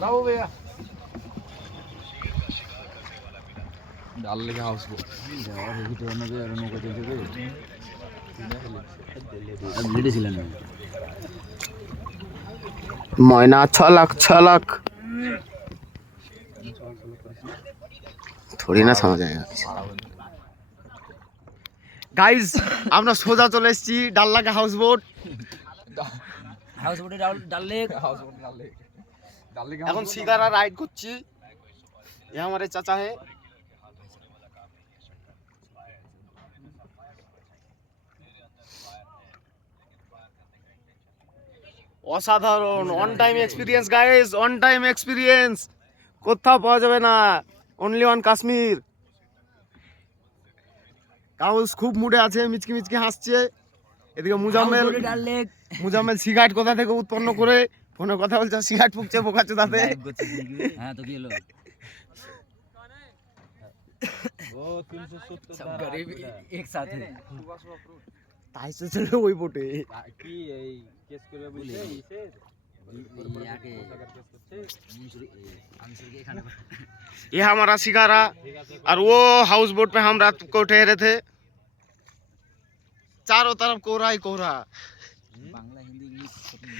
जाओ भैया डाल लेके हाउस को यार ये तो ना यार नौका चलते थे अब लेडीज लेना ময়না 6 লাখ 6 লাখ थोड़ी ना समझ आएगा গাইস আমরা সোজা চলে এসেছি ডাললাগা হাউস বোট हाउस बोटे डाल ले हाउस बोट डाल ले এখন সিগারা রাইড করছি ये हमारे चाचा है অসাধারণ on time experience guys on time experience কোথাও পাওয়া যাবে না অনলি অন কাশ্মীর কাউস খুব মুডে আছে মিচকি মিচকি হাসছে এদিকে মুজাম্মেল সিগারেট কোথা থেকে উৎপন্ন করে ফোনে কথা বলছে সিগারেট ফুকছে বোকাচ্ছে তাতে हां तो ये लो वो 370 सब गरीब एक साथ है তাই তো চলে ওই বোটে কি এই কেস করে বলছে ইসে আগে ये हमारा शिकारा और वो हाउस बोट पे हम रात को ठहरे थे चारों तरफ कोहरा ही कोहरा